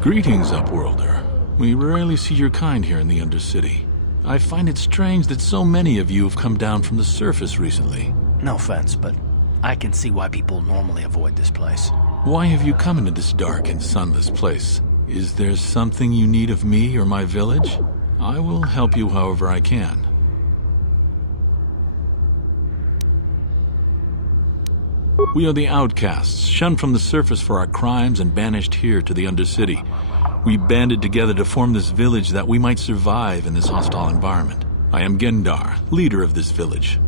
Greetings, Upworlder. We rarely see your kind here in the Undercity. I find it strange that so many of you have come down from the surface recently. No offense, but I can see why people normally avoid this place. Why have you come into this dark and sunless place? Is there something you need of me or my village? I will help you however I can. We are the outcasts, shunned from the surface for our crimes and banished here to the Undercity. We banded together to form this village that we might survive in this hostile environment. I am Gendar, leader of this village,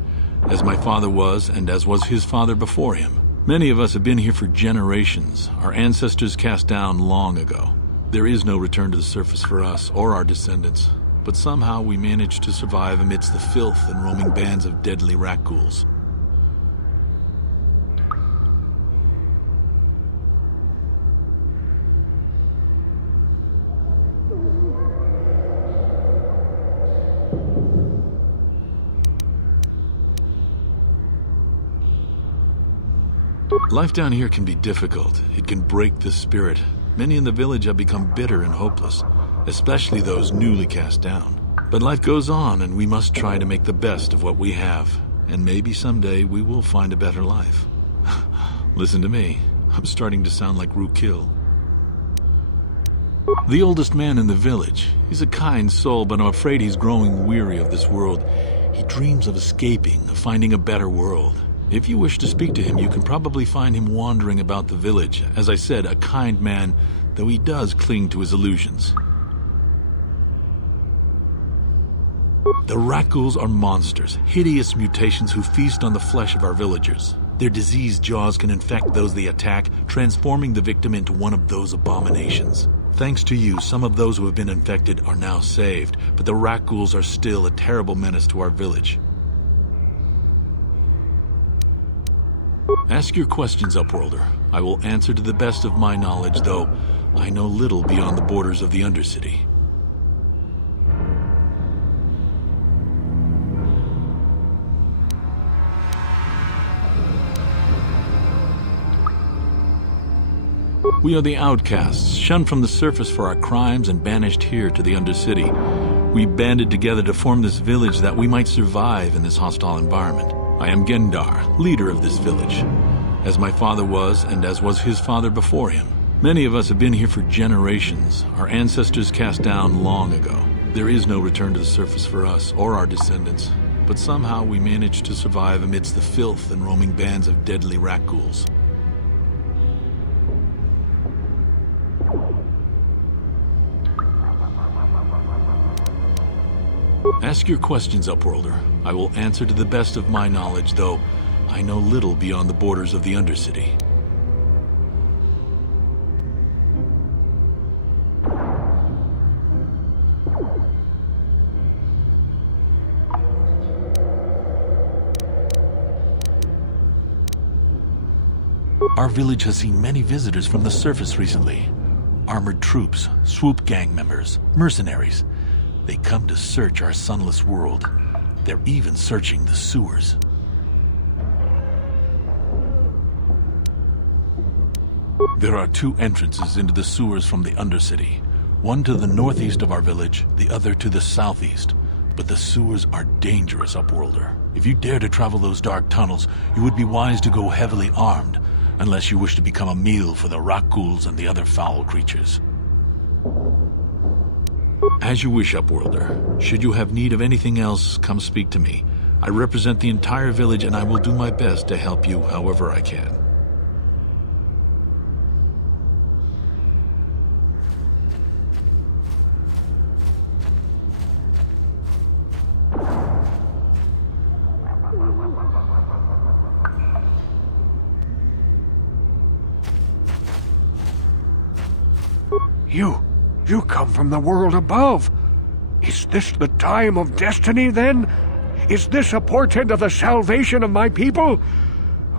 as my father was and as was his father before him. Many of us have been here for generations, our ancestors cast down long ago. There is no return to the surface for us or our descendants, but somehow we managed to survive amidst the filth and roaming bands of deadly rat ghouls. Life down here can be difficult. It can break the spirit. Many in the village have become bitter and hopeless, especially those newly cast down. But life goes on, and we must try to make the best of what we have. And maybe someday we will find a better life. Listen to me. I'm starting to sound like Rookil. The oldest man in the village. He's a kind soul, but I'm afraid he's growing weary of this world. He dreams of escaping, of finding a better world. If you wish to speak to him, you can probably find him wandering about the village. As I said, a kind man, though he does cling to his illusions. The rat ghouls are monsters, hideous mutations who feast on the flesh of our villagers. Their diseased jaws can infect those they attack, transforming the victim into one of those abominations. Thanks to you, some of those who have been infected are now saved, but the rat ghouls are still a terrible menace to our village. Ask your questions, Upworlder. I will answer to the best of my knowledge, though I know little beyond the borders of the Undercity. We are the outcasts, shunned from the surface for our crimes and banished here to the Undercity. We banded together to form this village that we might survive in this hostile environment. I am Gendar, leader of this village, as my father was and as was his father before him. Many of us have been here for generations, our ancestors cast down long ago. There is no return to the surface for us or our descendants, but somehow we managed to survive amidst the filth and roaming bands of deadly rat ghouls. Ask your questions, Upworlder. I will answer to the best of my knowledge, though I know little beyond the borders of the Undercity. Our village has seen many visitors from the surface recently. Armored troops, swoop gang members, mercenaries. They come to search our sunless world. They're even searching the sewers. There are two entrances into the sewers from the Undercity. One to the northeast of our village, the other to the southeast. But the sewers are dangerous, Upworlder. If you dare to travel those dark tunnels, you would be wise to go heavily armed, unless you wish to become a meal for the rat ghouls and the other foul creatures. As you wish, Upworlder. Should you have need of anything else, come speak to me. I represent the entire village, and I will do my best to help you however I can. You come from the world above. Is this the time of destiny, then? Is this a portent of the salvation of my people?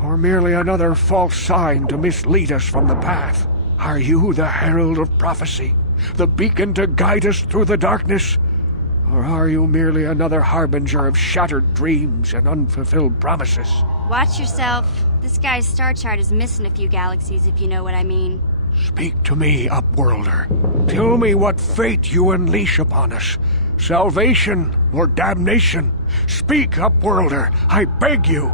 Or merely another false sign to mislead us from the path? Are you the herald of prophecy? The beacon to guide us through the darkness? Or are you merely another harbinger of shattered dreams and unfulfilled promises? Watch yourself. This guy's star chart is missing a few galaxies, if you know what I mean. Speak to me, Upworlder. Tell me what fate you unleash upon us. Salvation or damnation? Speak, Upworlder, I beg you.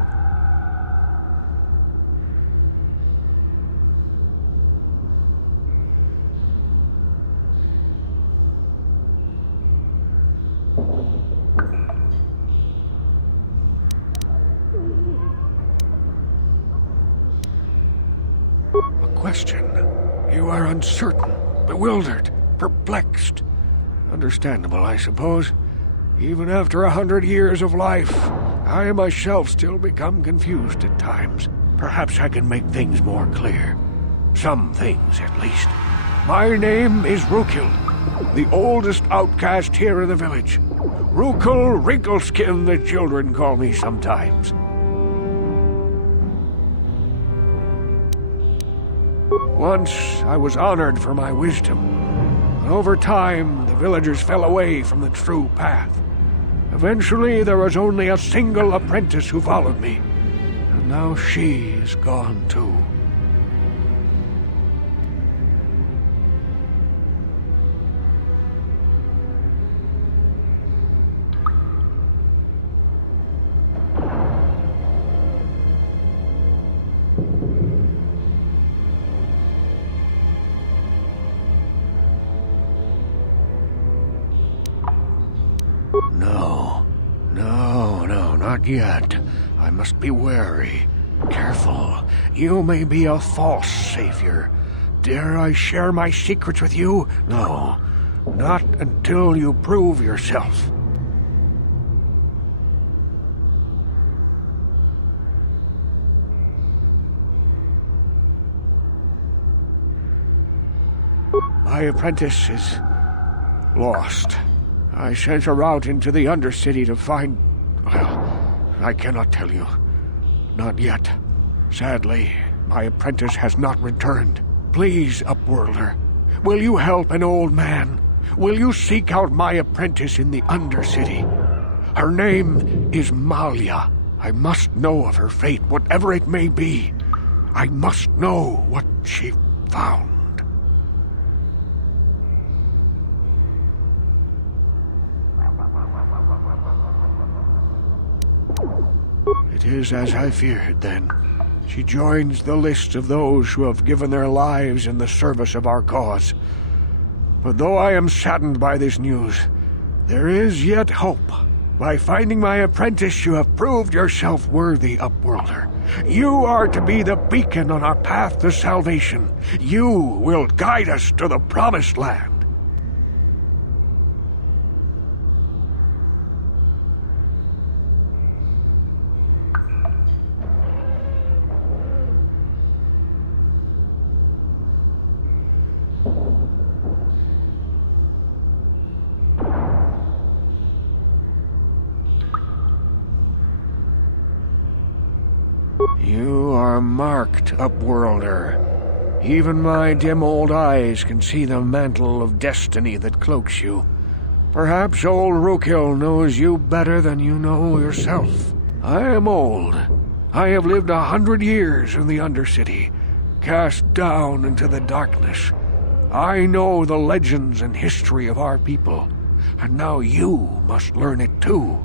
A question. You are uncertain, bewildered, perplexed. Understandable, I suppose. Even after 100 years of life, I myself still become confused at times. Perhaps I can make things more clear. Some things, at least. My name is Rukil, the oldest outcast here in the village. Rukil Wrinkleskin, the children call me sometimes. Once I was honored for my wisdom. Over time, the villagers fell away from the true path. Eventually, there was only a single apprentice who followed me. And now she is gone too. No, not yet. I must be wary. Careful. You may be a false savior. Dare I share my secrets with you? No, not until you prove yourself. My apprentice is lost. I sent her out into the undercity to find... Well, I cannot tell you. Not yet. Sadly, my apprentice has not returned. Please, Upworlder, will you help an old man? Will you seek out my apprentice in the undercity? Her name is Malia. I must know of her fate, whatever it may be. I must know what she found. It is as I feared, then. She joins the list of those who have given their lives in the service of our cause. But though I am saddened by this news, there is yet hope. By finding my apprentice, you have proved yourself worthy, Upworlder. You are to be the beacon on our path to salvation. You will guide us to the promised land. You are marked, Upworlder. Even my dim old eyes can see the mantle of destiny that cloaks you. Perhaps old Rukil knows you better than you know yourself. I am old. I have lived 100 years in the Undercity, cast down into the darkness. I know the legends and history of our people, and now you must learn it too.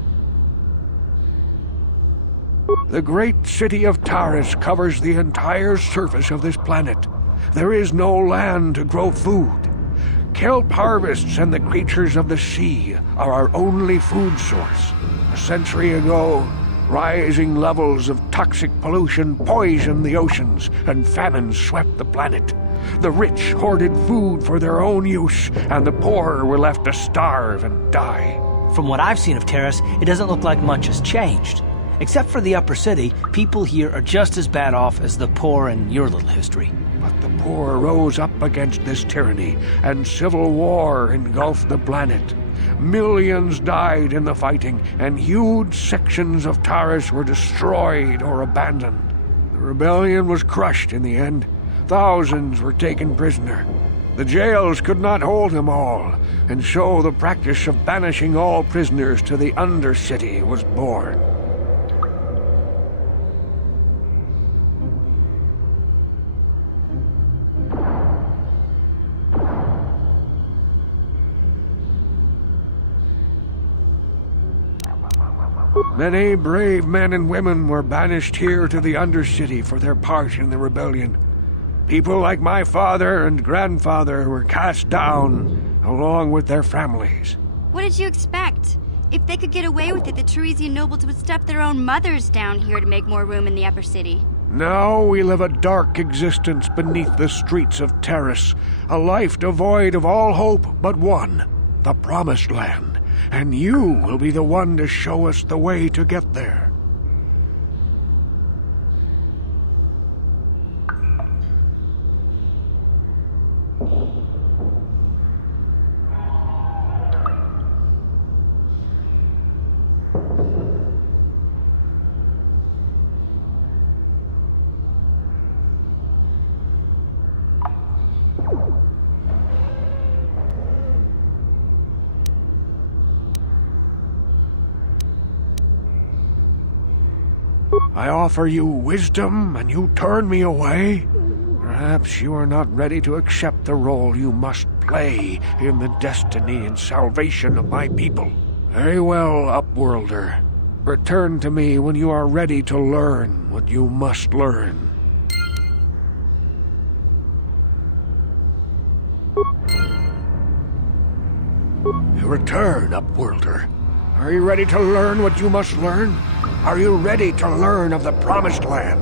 The great city of Taris covers the entire surface of this planet. There is no land to grow food. Kelp harvests and the creatures of the sea are our only food source. A century ago, rising levels of toxic pollution poisoned the oceans, and famine swept the planet. The rich hoarded food for their own use, and the poor were left to starve and die. From what I've seen of Terrace, it doesn't look like much has changed. Except for the upper city, people here are just as bad off as the poor in your little history. But the poor rose up against this tyranny, and civil war engulfed the planet. Millions died in the fighting, and huge sections of Taris were destroyed or abandoned. The rebellion was crushed in the end. Thousands were taken prisoner. The jails could not hold them all, and so the practice of banishing all prisoners to the undercity was born. Many brave men and women were banished here to the undercity for their part in the rebellion. People like my father and grandfather were cast down, along with their families. What did you expect? If they could get away with it, the Teresian nobles would step their own mothers down here to make more room in the upper city. Now we live a dark existence beneath the streets of Terrace, a life devoid of all hope but one, the Promised Land. And you will be the one to show us the way to get there. I offer you wisdom, and you turn me away? Perhaps you are not ready to accept the role you must play in the destiny and salvation of my people. Very well, Upworlder. Return to me when you are ready to learn what you must learn. You return, Upworlder. Are you ready to learn what you must learn? Are you ready to learn of the Promised Land?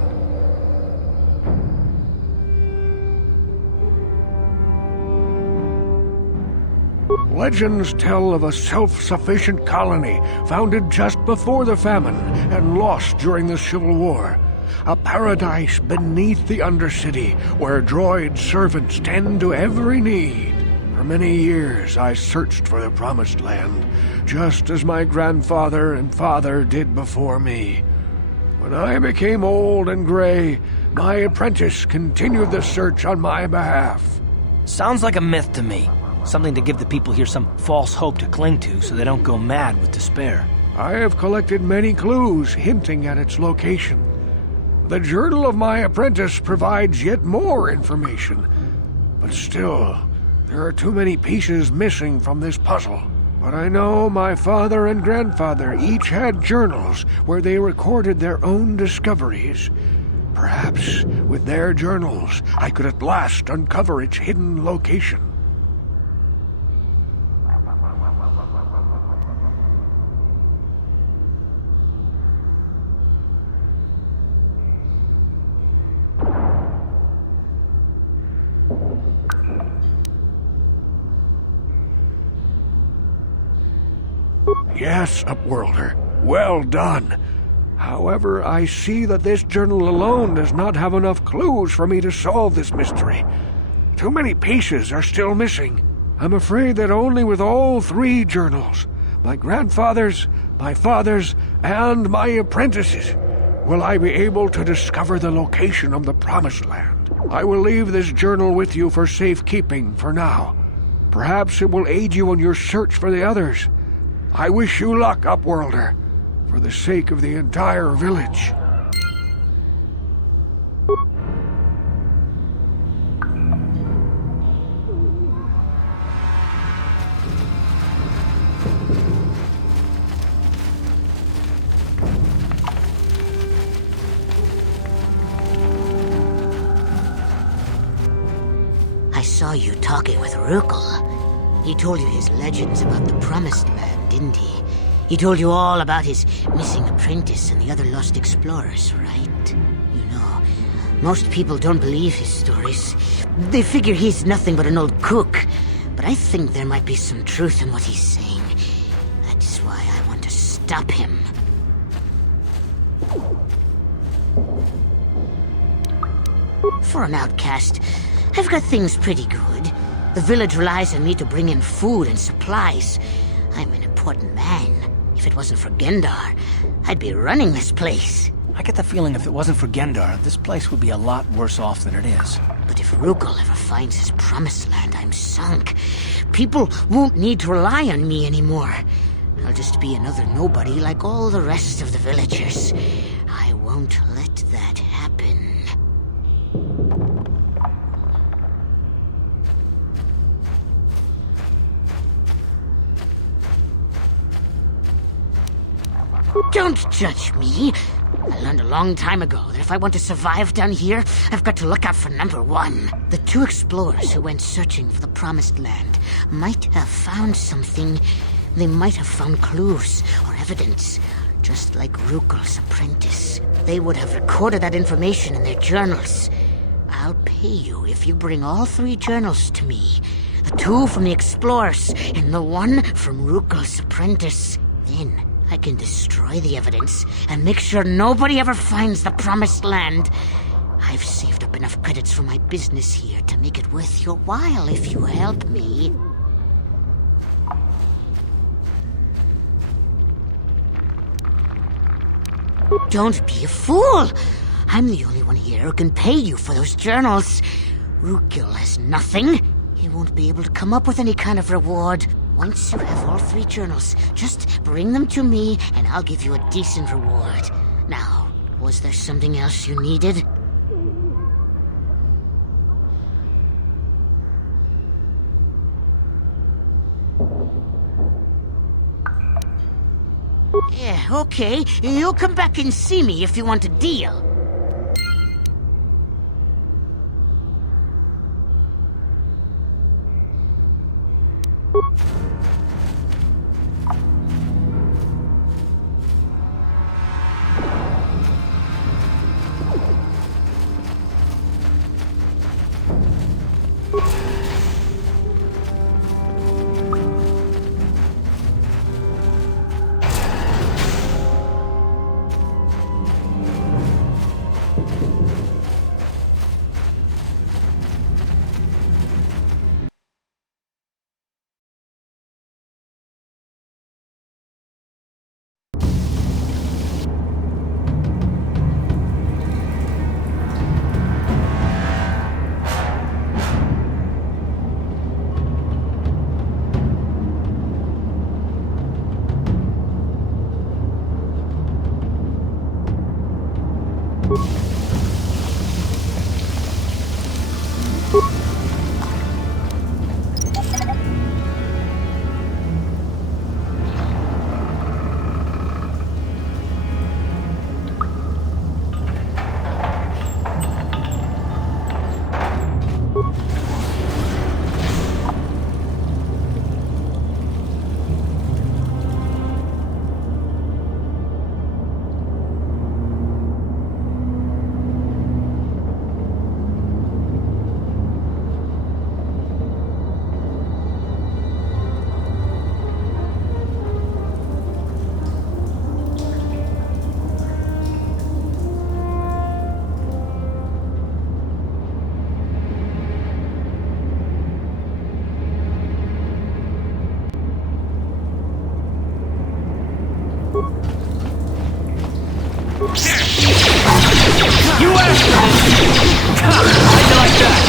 Legends tell of a self-sufficient colony founded just before the famine and lost during the Civil War. A paradise beneath the Undercity where droid servants tend to every need. For many years I searched for the Promised Land, just as my grandfather and father did before me. When I became old and gray, my apprentice continued the search on my behalf. Sounds like a myth to me. Something to give the people here some false hope to cling to so they don't go mad with despair. I have collected many clues hinting at its location. The journal of my apprentice provides yet more information. But still, there are too many pieces missing from this puzzle. But I know my father and grandfather each had journals where they recorded their own discoveries. Perhaps with their journals, I could at last uncover its hidden location. Yes, Upworlder. Well done. However, I see that this journal alone does not have enough clues for me to solve this mystery. Too many pieces are still missing. I'm afraid that only with all three journals, my grandfather's, my father's, and my apprentice's, will I be able to discover the location of the Promised Land. I will leave this journal with you for safekeeping for now. Perhaps it will aid you in your search for the others. I wish you luck, Upworlder, for the sake of the entire village. I saw you talking with Rukel. He told you his legends about the Promised Land, didn't he? He told you all about his missing apprentice and the other lost explorers, right? You know, most people don't believe his stories. They figure he's nothing but an old cook. But I think there might be some truth in what he's saying. That's why I want to stop him. For an outcast, I've got things pretty good. The village relies on me to bring in food and supplies. I'm an important man. If it wasn't for Gendar, I'd be running this place. I get the feeling if it wasn't for Gendar, this place would be a lot worse off than it is. But if Rukul ever finds his promised land, I'm sunk. People won't need to rely on me anymore. I'll just be another nobody like all the rest of the villagers. I won't let that happen. Don't judge me. I learned a long time ago that if I want to survive down here, I've got to look out for number one. The two explorers who went searching for the Promised Land might have found something. They might have found clues or evidence, just like Rukul's apprentice. They would have recorded that information in their journals. I'll pay you if you bring all 3 journals to me. The 2 from the explorers and the 1 from Rukul's apprentice. Then I can destroy the evidence and make sure nobody ever finds the Promised Land. I've saved up enough credits for my business here to make it worth your while if you help me. Don't be a fool! I'm the only one here who can pay you for those journals. Rukul has nothing. He won't be able to come up with any kind of reward. Once you have all 3 journals, just bring them to me and I'll give you a decent reward. Now, was there something else you needed? Yeah, okay. You'll come back and see me if you want a deal. You asked for this! How'd you like that?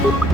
What?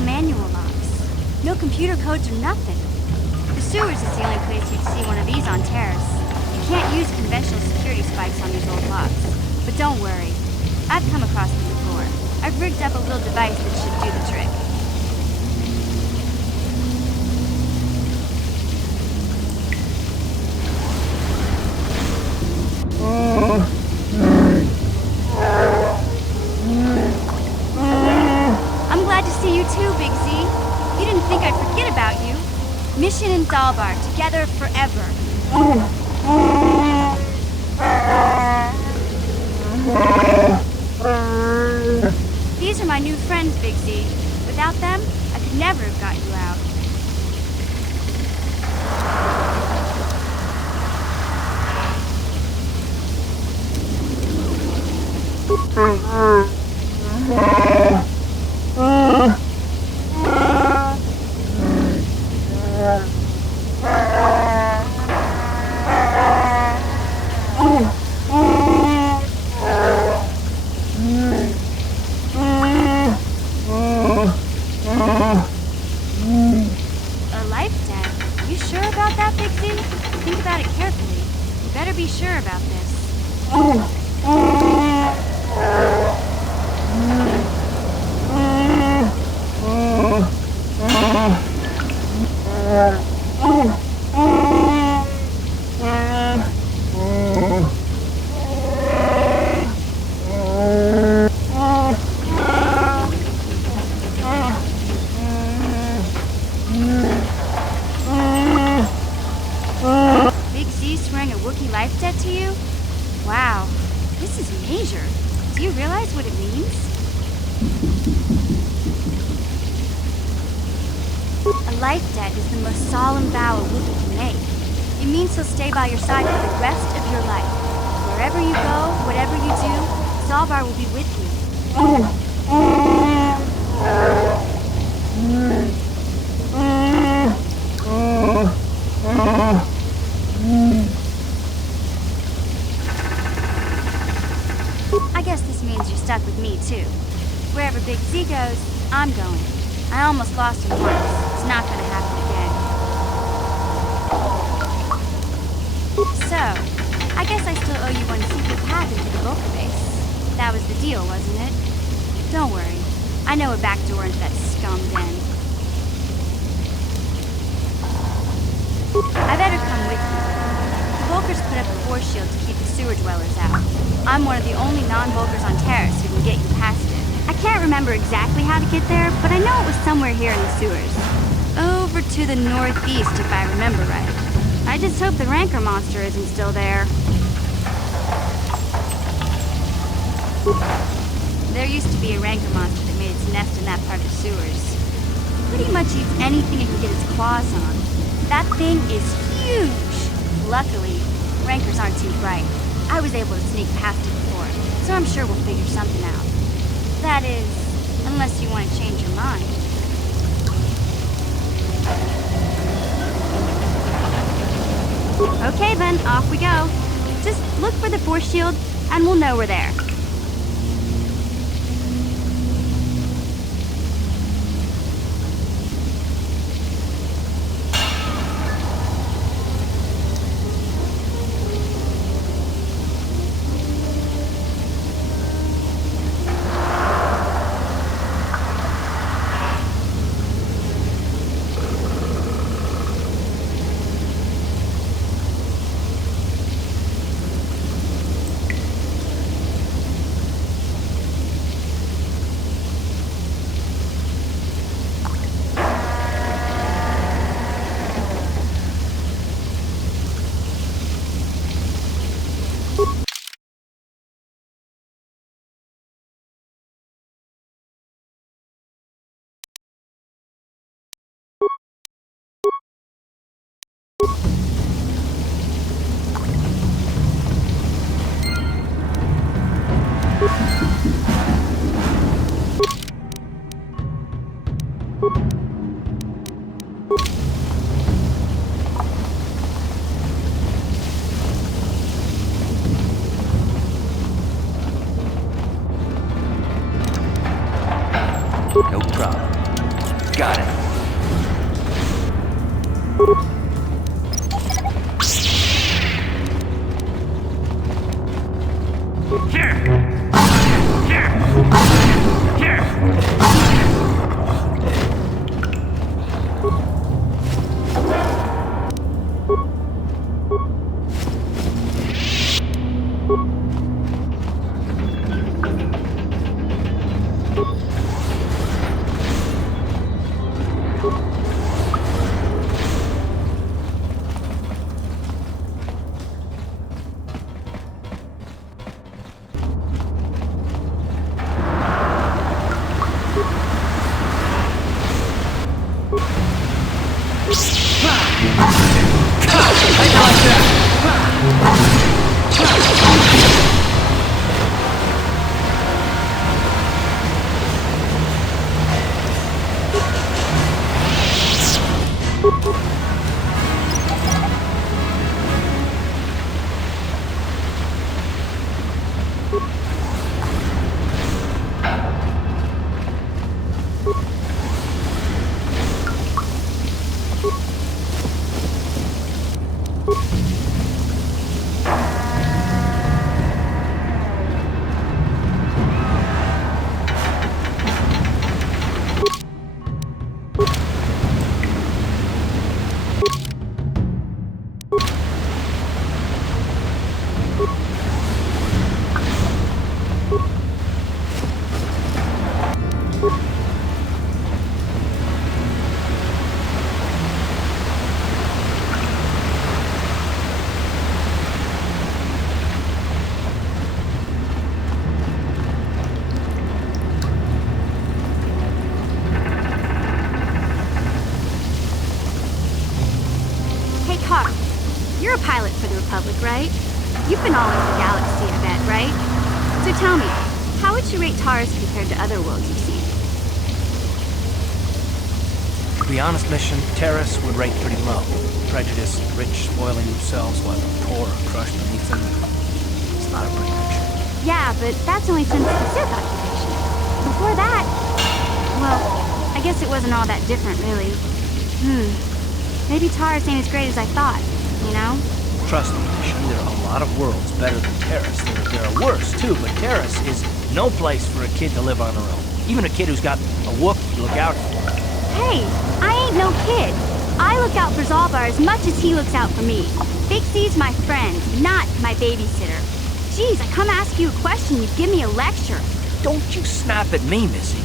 Manual locks. No computer codes or nothing. The sewers is the only place you'd see one of these on Terrace. You can't use conventional security spikes on these old locks. But don't worry. I've come across them before. I've rigged up a little device that should do the trick. I'm glad to see you too, Big Z. You didn't think I'd forget about you. Mission in Dalbar, together forever. These are my new friends, Big Z. Without them, I could never have got you out. A life debt? You sure about that, Big Z? Think about it carefully. You better be sure about this. Azure? Do you realize what it means? A life debt is the most solemn vow a Wookiee can make. It means he'll stay by your side for the rest of your life. Wherever you go, whatever you do, Zalbar will be with you. I guess this means you're stuck with me, too. Wherever Big Z goes, I'm going. I almost lost him once. It's not gonna happen again. So, I guess I still owe you one secret path into the vulkar base. That was the deal, wasn't it? Don't worry. I know a back door into that scum den. I better come with you. The vulkars put up a force shield to keep the sewer dwellers out. I'm one of the only non-vulkars on Terrace who can get you past it. I can't remember exactly how to get there, but I know it was somewhere here in the sewers. Over to the northeast, if I remember right. I just hope the rancor monster isn't still there. There used to be a rancor monster that made its nest in that part of the sewers. Pretty much eats anything it can get its claws on. That thing is huge! Luckily, rancors aren't too bright. I was able to sneak past it before, so I'm sure we'll figure something out. That is, unless you want to change your mind. Okay then, off we go. Just look for the force shield, and we'll know we're there. No problem. Got it. Republic, right? You've been all over the galaxy, I bet, right? So tell me, how would you rate Taurus compared to other worlds you've seen? To be honest, Mission, Terrace would rate pretty low. Prejudiced, rich, spoiling themselves while the poor are crushed beneath them. It's not a pretty picture. Yeah, but that's only since the Sith occupation. Before that, well, I guess it wasn't all that different, really. Maybe Taurus ain't as great as I thought, you know? Trust me, Mission, there are a lot of worlds better than Terrace. There are worse, too, but Terrace is no place for a kid to live on her own. Even a kid who's got a Wookiee to look out for. Hey, I ain't no kid. I look out for Zalbar as much as he looks out for me. Bixie's my friend, not my babysitter. Jeez, I come ask you a question, you give me a lecture. Don't you snap at me, Missy.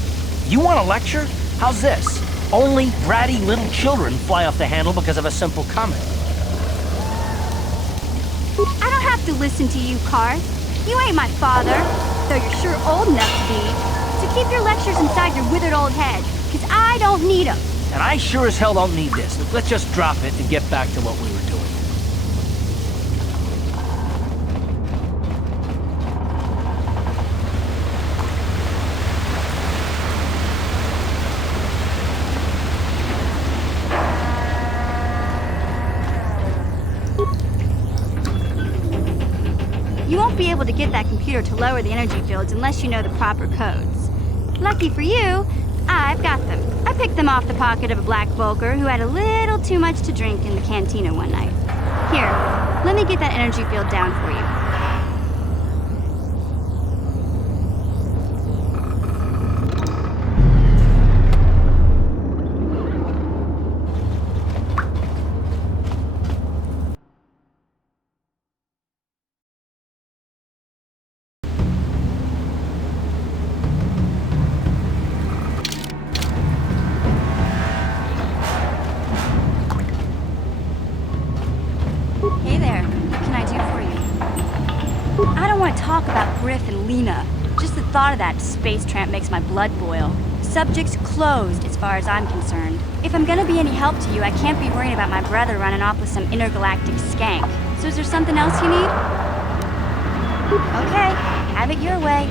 You want a lecture? How's this? Only bratty little children fly off the handle because of a simple comment. I don't have to listen to you, Carth. You ain't my father, though you're sure old enough to be. So keep your lectures inside your withered old head, because I don't need them. And I sure as hell don't need this. Let's just drop it and get back to what we were doing. You won't be able to get that computer to lower the energy fields unless you know the proper codes. Lucky for you, I've got them. I picked them off the pocket of a black vulkar who had a little too much to drink in the cantina one night. Here, let me get that energy field down for you. Hey there, what can I do for you? I don't want to talk about Griff and Lena. Just the thought of that space tramp makes my blood boil. Subject's closed as far as I'm concerned. If I'm gonna be any help to you, I can't be worrying about my brother running off with some intergalactic skank. So is there something else you need? Okay, have it your way.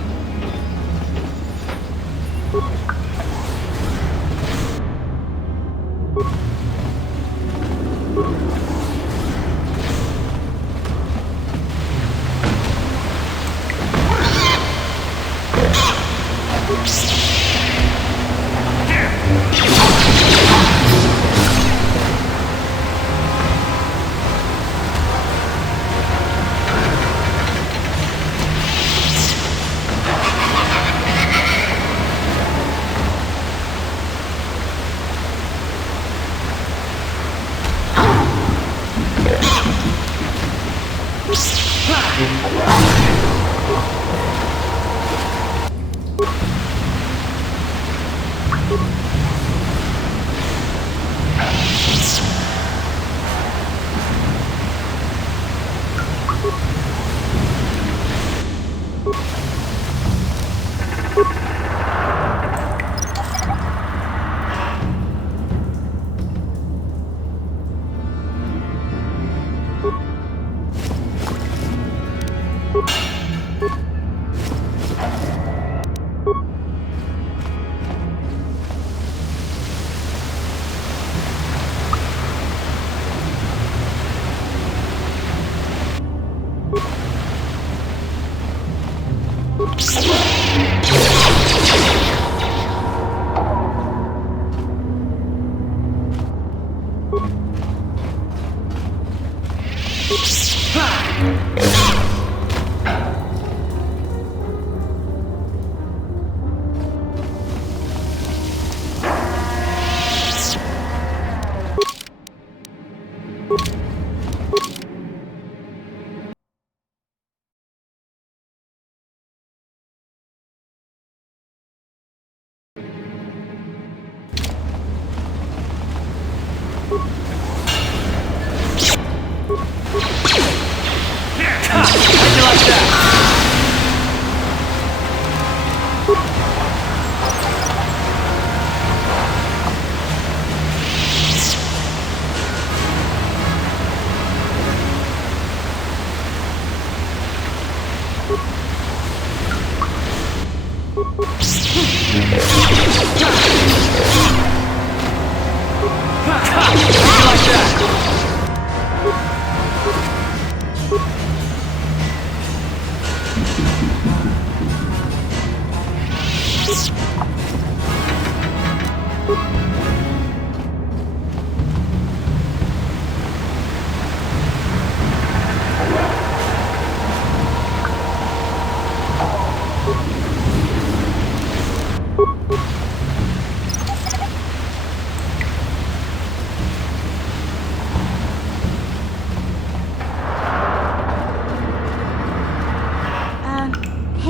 Hey,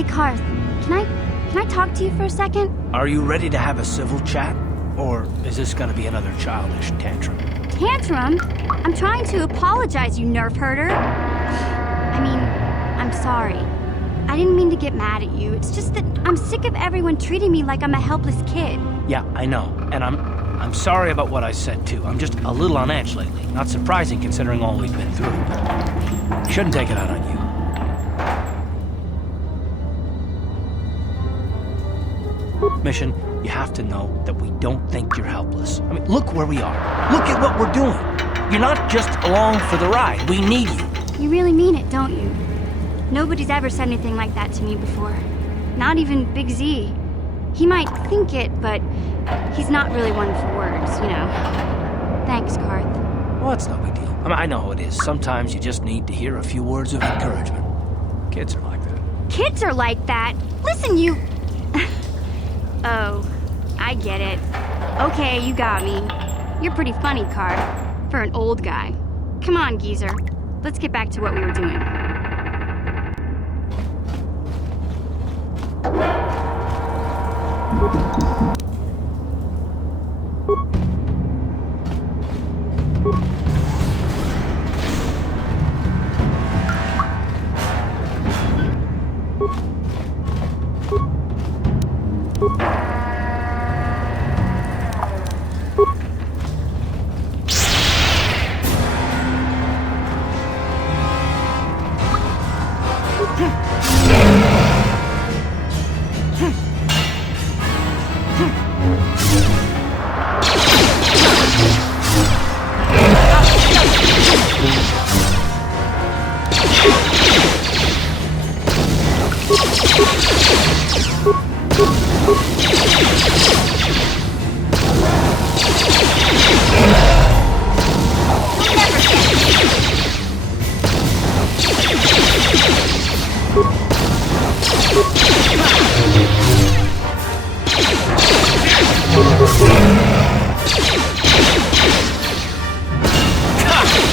Karth, can I talk to you for a second? Are you ready to have a civil chat? Or is this gonna be another childish tantrum? Tantrum? I'm trying to apologize, you nerf herder. I mean, I'm sorry. I didn't mean to get mad at you. It's just that I'm sick of everyone treating me like I'm a helpless kid. Yeah, I know. And I'm sorry about what I said too. I'm just a little on edge lately. Not surprising considering all we've been through. Shouldn't take it out on you. Mission, you have to know that we don't think you're helpless. I mean, look where we are. Look at what we're doing. You're not just along for the ride. We need you. You really mean it, don't you? Nobody's ever said anything like that to me before. Not even Big Z. He might think it, but he's not really one for words, you know. Thanks, Karth. Well, it's no big deal. I mean, I know how it is. Sometimes you just need to hear a few words of encouragement. Kids are like that. Kids are like that? Listen, you... Oh, I get it. Okay, you got me. You're pretty funny, Karth, for an old guy. Come on, geezer. Let's get back to what we were doing.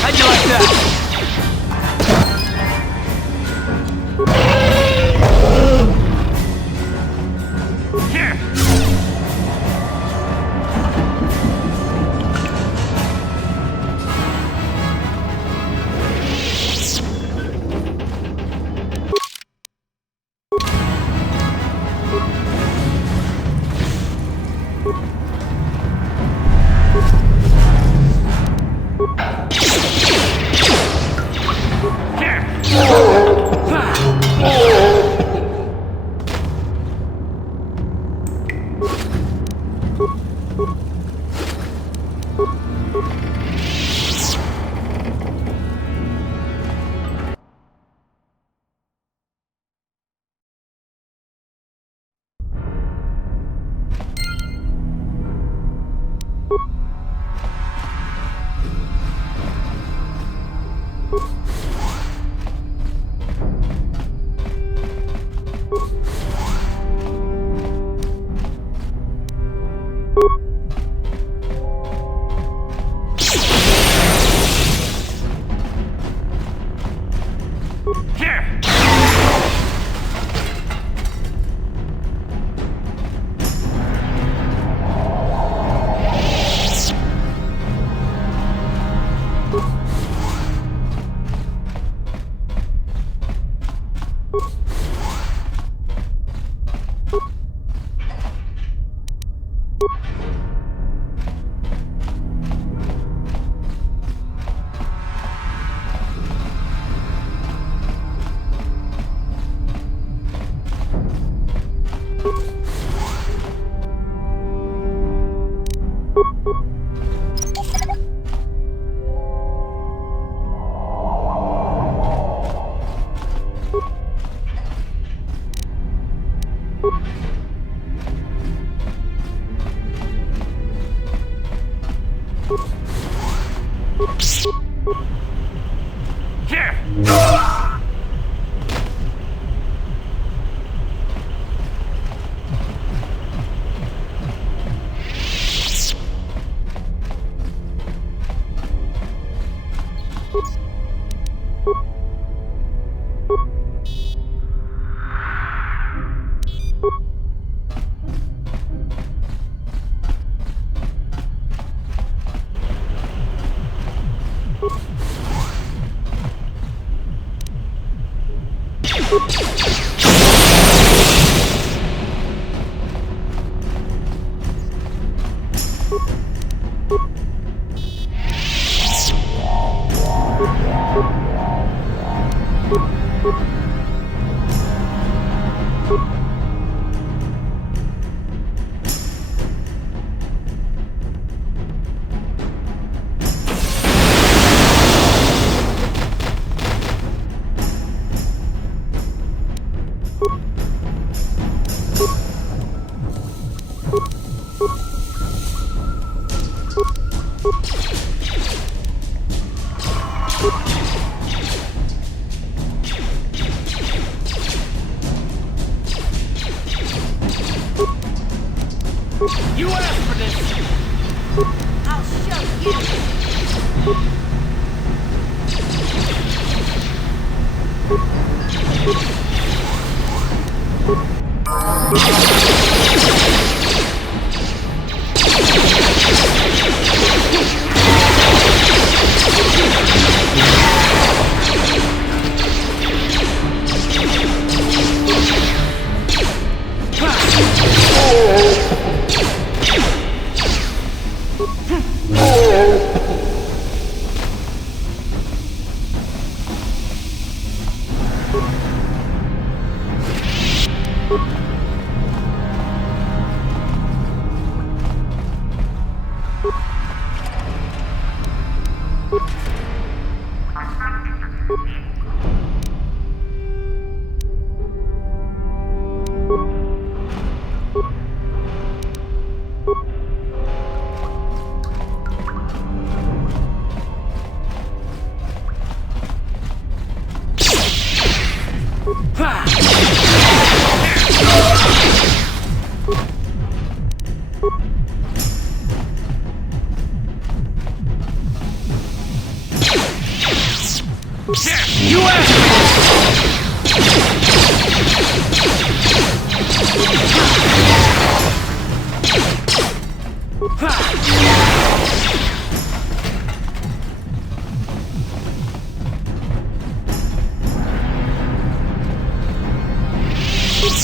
How'd you like that? You asked for this! I'll show you.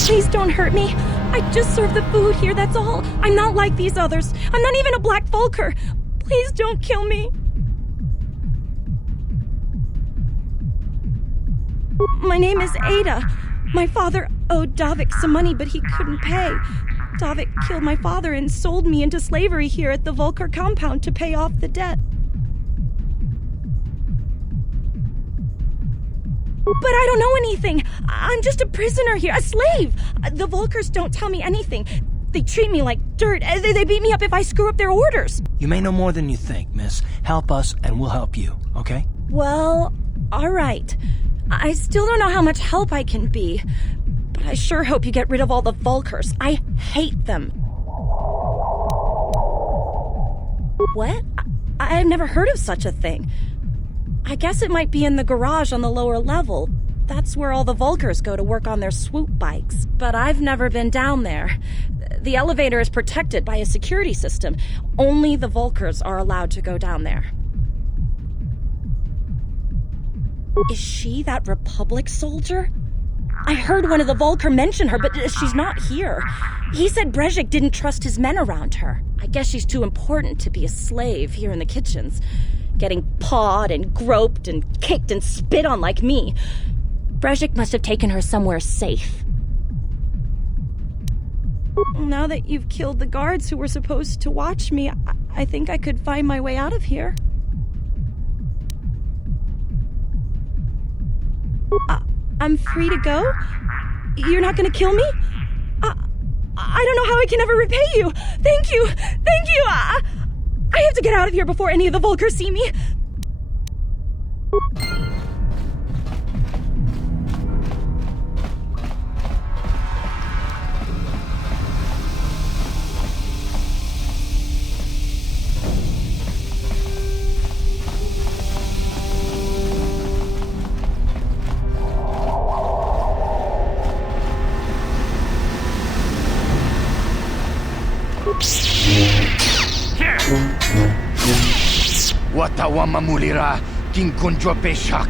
Please don't hurt me. I just serve the food here, that's all. I'm not like these others. I'm not even a black vulkar. Please don't kill me. My name is Ada. My father owed Davik some money, but he couldn't pay. Davik killed my father and sold me into slavery here at the Vulkar compound to pay off the debt. But I don't know anything. I'm just a prisoner here, a slave. The Vulkars don't tell me anything. They treat me like dirt. They beat me up if I screw up their orders. You may know more than you think, miss. Help us and we'll help you, okay? Well, all right. I still don't know how much help I can be, but I sure hope you get rid of all the Vulkars. I hate them. What? I've never heard of such a thing. I guess it might be in the garage on the lower level. That's where all the Vulkars go to work on their swoop bikes. But I've never been down there. The elevator is protected by a security system. Only the Vulkars are allowed to go down there. Is she that Republic soldier? I heard one of the Vulkar mention her, but she's not here. He said Brezhik didn't trust his men around her. I guess she's too important to be a slave here in the kitchens. Getting pawed and groped and kicked and spit on like me. Brezhik must have taken her somewhere safe. Now that you've killed the guards who were supposed to watch me, I think I could find my way out of here. I'm free to go? You're not gonna kill me? I don't know how I can ever repay you. Thank you. Thank you. I have to get out of here before any of the Vulkars see me. Watawama mulira kinkunjo peshak.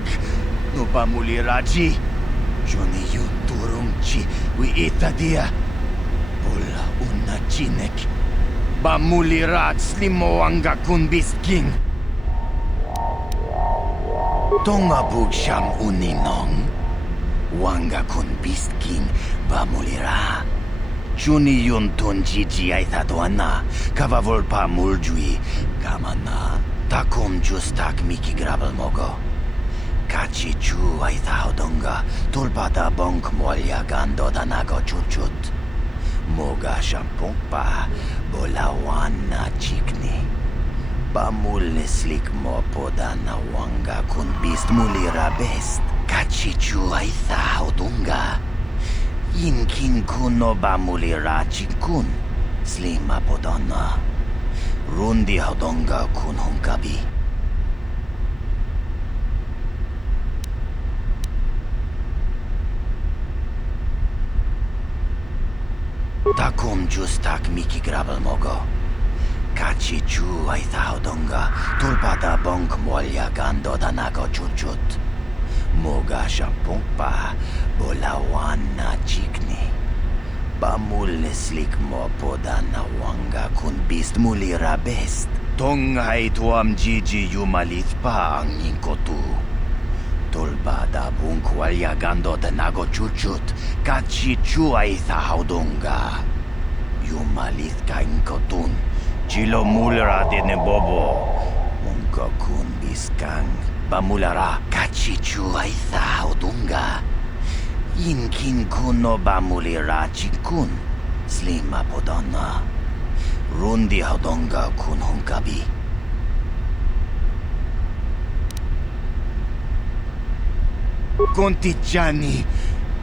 Nuba muliraji. Joni yu turumchi wi itadia. Ola una chinek. Ba mulirat slimo anga kun bisking. Tonga bugsham uninong. Wanga kun bisking ba mulira. Juni yun tunjiji aitadwana. Kavavolpa muljui. Kamana. Takum justak miki grabel mogo. Kachi chu aithaudonga. Tulpada bonk molya gando danago chuchut. Moga shampumpa. Bolawana chikni. Bamul slik mo podana wanga kun bist mulira best. Kachi chu aithaudonga. Inkin kuno bamulira chikun. Slima podonna. Rundi hodonga kun hunkabi. Takum justak miki grabel mogo. Kachi chu aitha hodonga. Tulpada bonk molya gando danago chuchut. Moga shampungpa bolawana chikni. Bamul slik mo podana wanga kun bist mulira best. Tongai tuam jiji yumalit pa ang inkotu. Tolbada bunkwalya gando danago chuchut. Kachi chu aitha haudonga. Yumalit ka inkotun. Chilo mulra dene bobo. Unko kun biskang. Bamulara kachi chu aitha haudonga. Inkin kuno bamulira chikun. Slima podonna. Rundi hodonga kun hunkabi. Kontichani.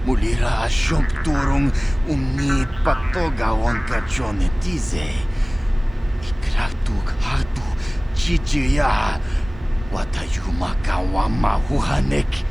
Mulira shomturung umni patoga wanka chone tize. Ikratuk hatu chichiya. Watayuma kawama huhanek.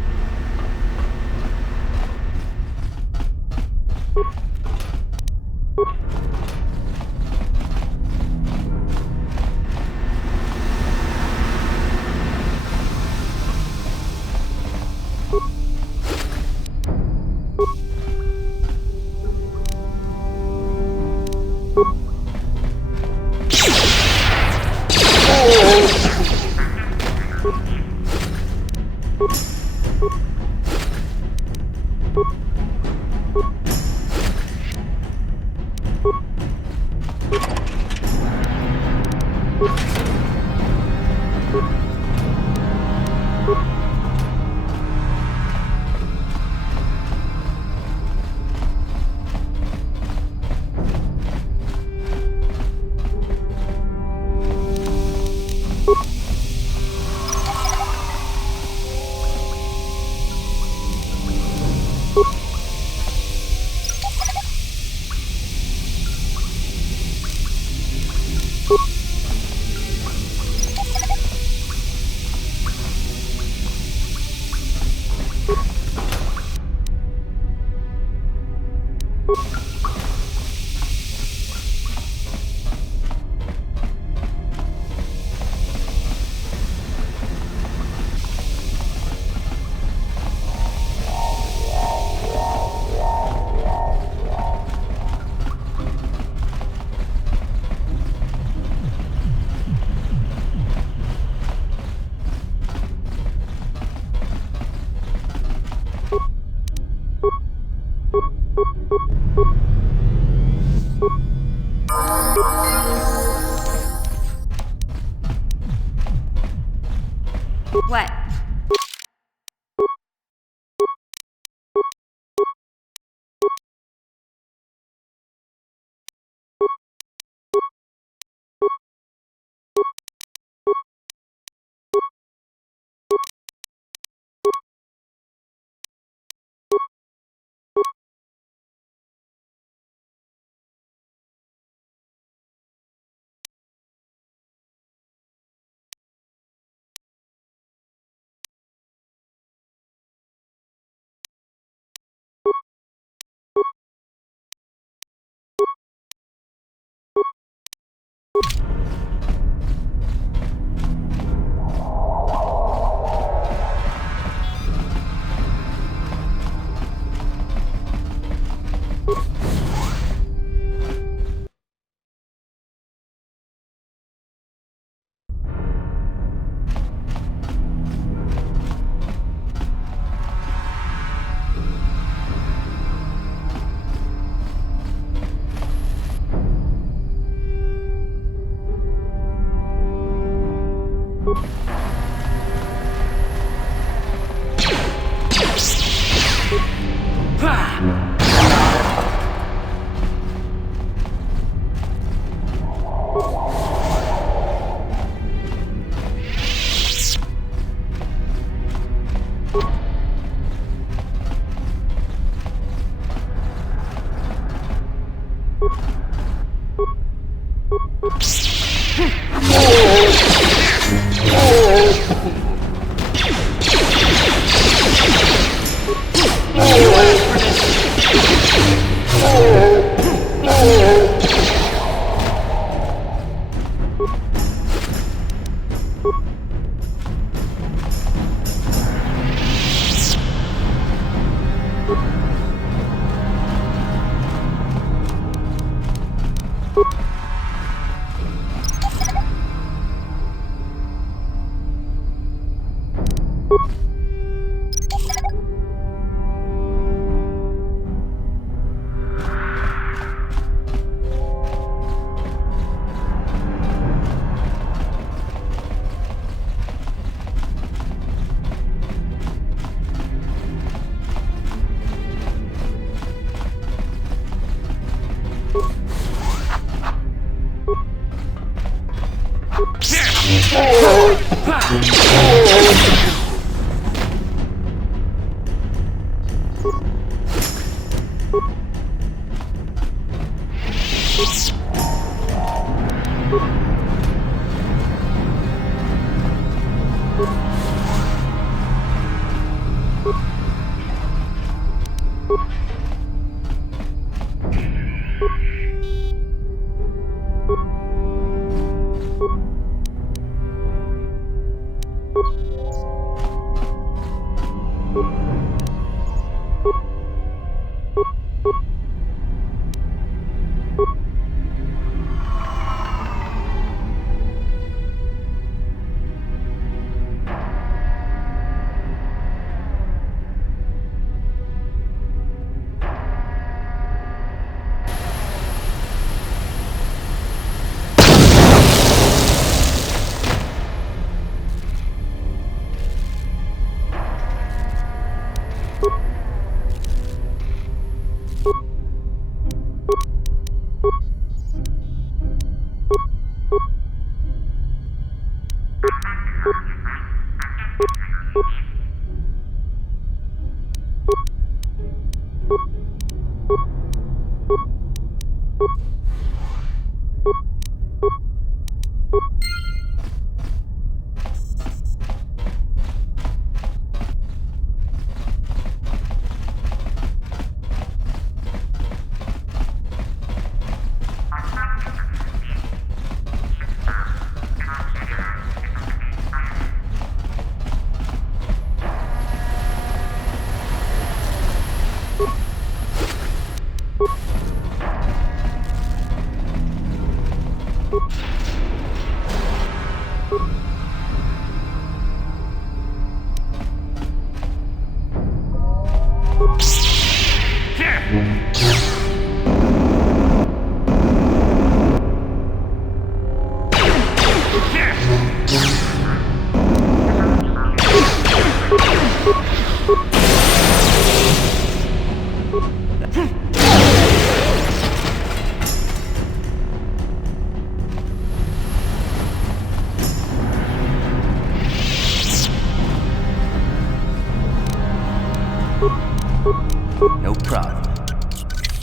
No problem.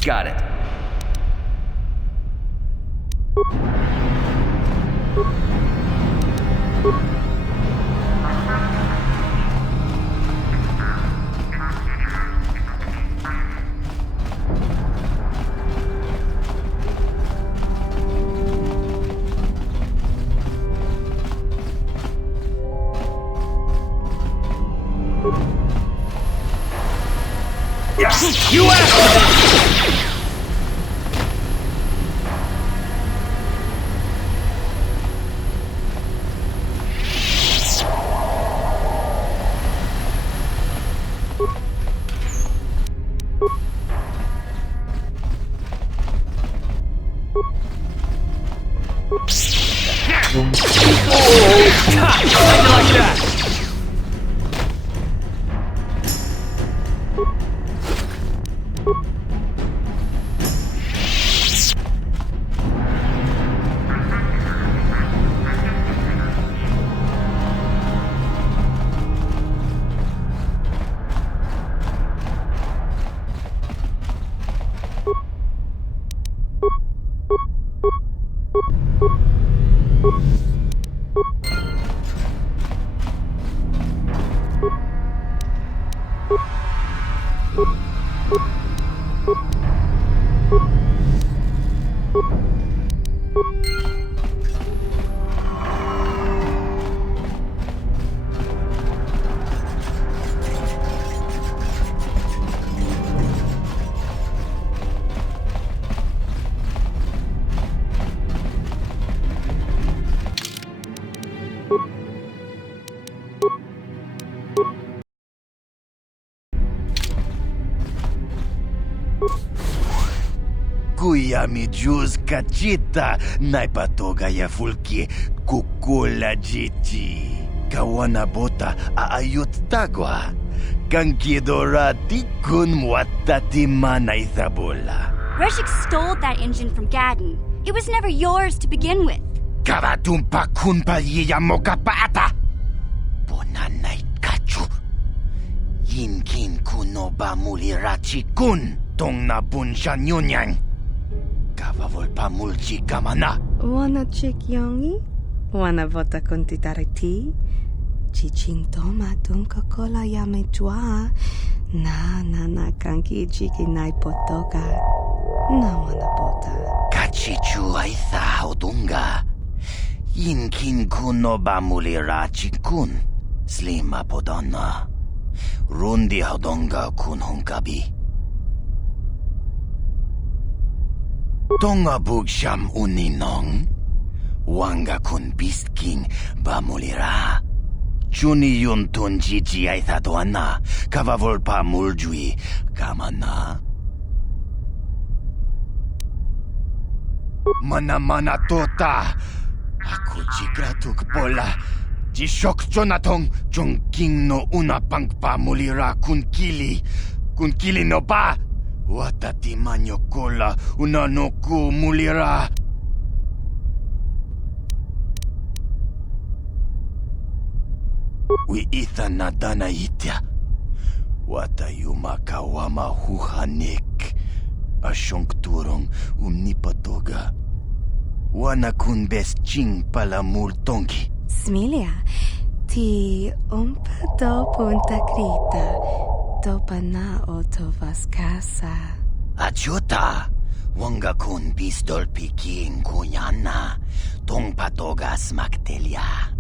Got it. You asked for this! How'd you like that? Kuya mi juz kachita naipatogaya fulki kukula jiti. Kawana bota aayot tagwa. Kankidora tikun muatati manaithabola. Reshik stole that engine from Gadden. It was never yours to begin with. Kavatumpa kunpa yiyamoka paata. Bonanay kachu. Yinkin kunoba mulirachi kun. Tong na bunshan yunyang. Kavavolpa mulchi kamana. Wanna chick yongi? Wanna vota kontitariti? Chichintoma tunka kola yame jua. Na kanki chiki nai potoka. Na wanna bota. Kachichu aitha hodunga. Yinkin kunoba mulirachi kun. Slima podonna. Rundi hodonga kun hunkabi. Tonga bugsham uninong. Wanga kun beast king bamulira. Chuni yun tun chichi aitha doana. Kavavolpa muljui kamana. Mana tota. Aku chigratuk bola. Jishok Jonatong Jong King no una pangpa mulira kun kili. Kun kili no ba. Watati manyo kola una no ku mulira. Wi itha nadana itya. Wata yumaka wama huhanik. Ashonk turong umnipatoga. Wana kun best ching pala multonki. Smilia, ti umpa do punta krita. Topa na oto vas casa. Achuta. Wanga kun pistol piking kunyana. Tong patogas maktelia.